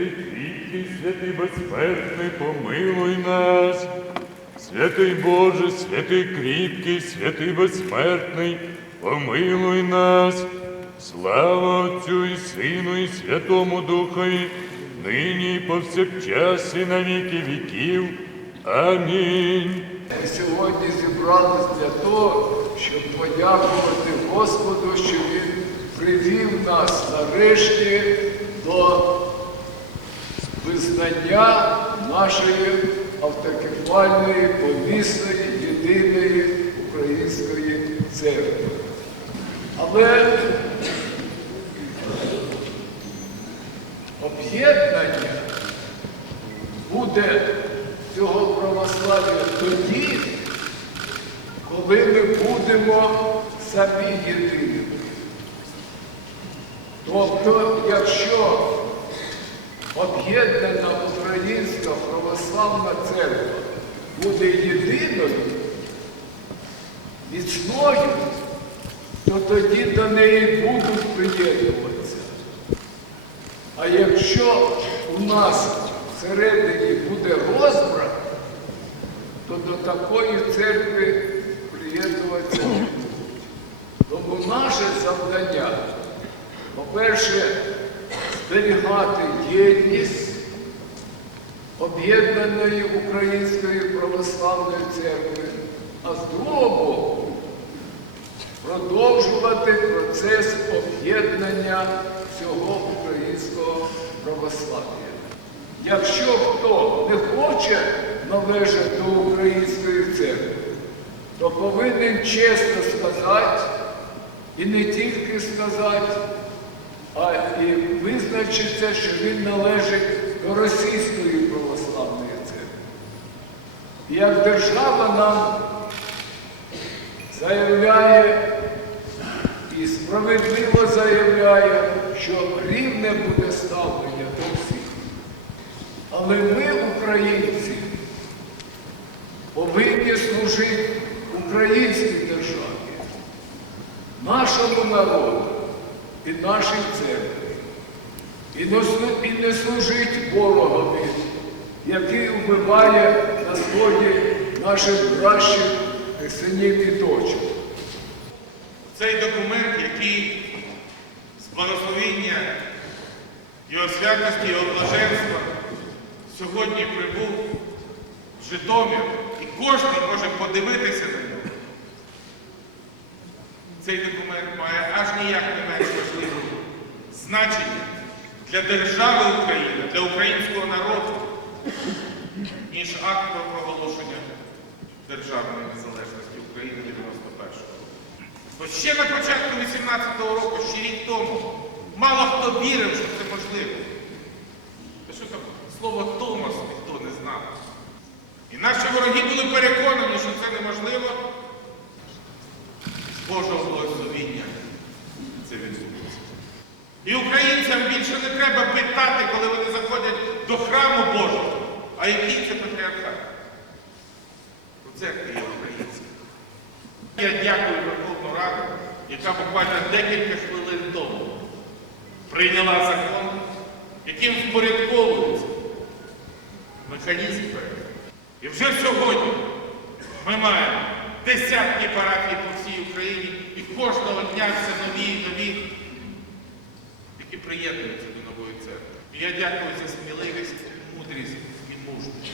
Святий Боже, святий безсмертний, помилуй нас. Святий Боже, святий кріпкий, святий безсмертний, помилуй нас. Слава Отцю і Сину, і Святому Духові, нині і повсякчас, і на віки віків. Амінь. Сьогодні зібрались для того, щоб подякувати Господу, що Він привів нас нарешті до визнання нашої автокефальної, помісної, єдиної української церкви. Але об'єднання буде цього православ'я тоді, коли ми будемо самі єдиними. Тобто, якщо об'єднана Українська православна церква буде єдиною, міцною, то тоді до неї будуть приєднуватися. А якщо у нас всередині буде розбрат, то до такої церкви приєднуватися. Тому наше завдання, по-перше, зберігати єдність об'єднаної Української православної церкви, а з другого боку продовжувати процес об'єднання всього українського православ'я. Якщо хто не хоче належати до української церкви, то повинен чесно сказати, і не тільки сказати, а і визначиться, що він належить до Російської православної церкви. Як держава нам заявляє і справедливо заявляє, що рівне буде ставлення до всіх. Але ми, українці, повинні служити українській державі, нашому народу і нашій церкві. І не, слу- і ворогові, який вбиває на сході наших кращих синів і дочок. Цей документ, який з благословіння Його святості, Його блаженства сьогодні прибув в Житомир, і кожен може подивитися. Цей документ має аж ніяк не менш важливе значення для держави України, для українського народу, ніж акт про проголошення державної незалежності України 91-го року. Бо ще на початку 18-го року, ще рік тому, мало хто вірив, що це можливо. Та що там слово Томос ніхто не знав. І наші вороги були переконані, що це неможливо. Божого благословіння це відбудеться. І українцям більше не треба питати, коли вони заходять до храму Божого. А який це патріархат? У церкві є українська. Я дякую Верховну Раду, яка буквально декілька хвилин тому прийняла закон, яким впорядковується механізм. І вже сьогодні ми маємо десятки парафій по всій Україні, і кожного дня все нові і нові, які приєднуються до нової церкви. І я дякую за сміливість, мудрість і мужність.